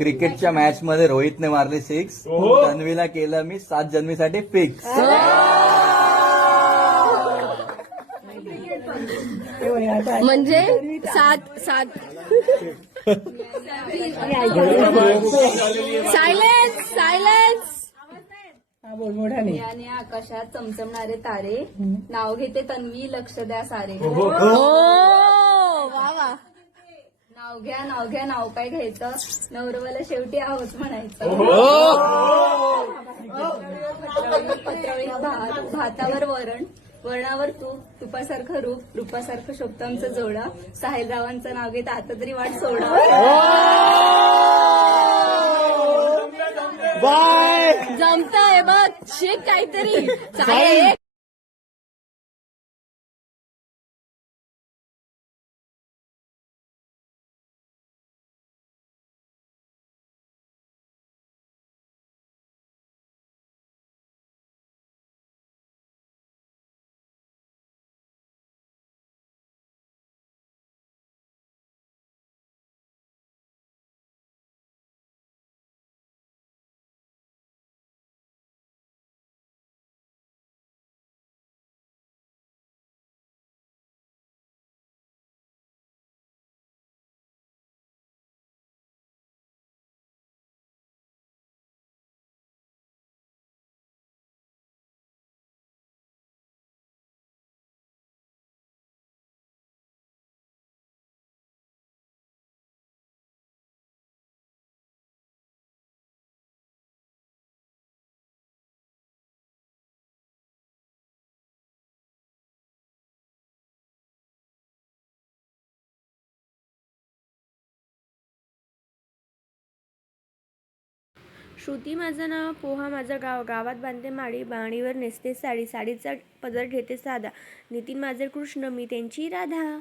क्रिकेटच्या मॅच मध्ये रोहितने मारले 6, तन्वीला केलं मी 7 जन्मीसाठी फिक्स. म्हणजे 7 सायलेन्स सायलेन्स. आणि आकाशात चमचमणारे तारे, नाव घेते तन्वी, लक्ष द्या सारे. हो वा वा. नाव घ्या नाव काय घ्यायचं, नवरवाला शेवटी आहोत म्हणायचं. पत्रावळीत भात, भातावर वरण, वरणावर तुपासारखं रूप, रूपासारखं शोभतं आमचं जोडा. साहिलरावांचं नाव घेत आता तरी वाट सोडा. जमतंय बघ, शिक काहीतरी चालेल. श्रुती माझं नाव, पोहा माझं गाव, गावात बांधते माडी, माडीवर नेसते साडी, साडीचा पदर घेते साधा, नितीन माझे कृष्ण, मी त्यांची राधा.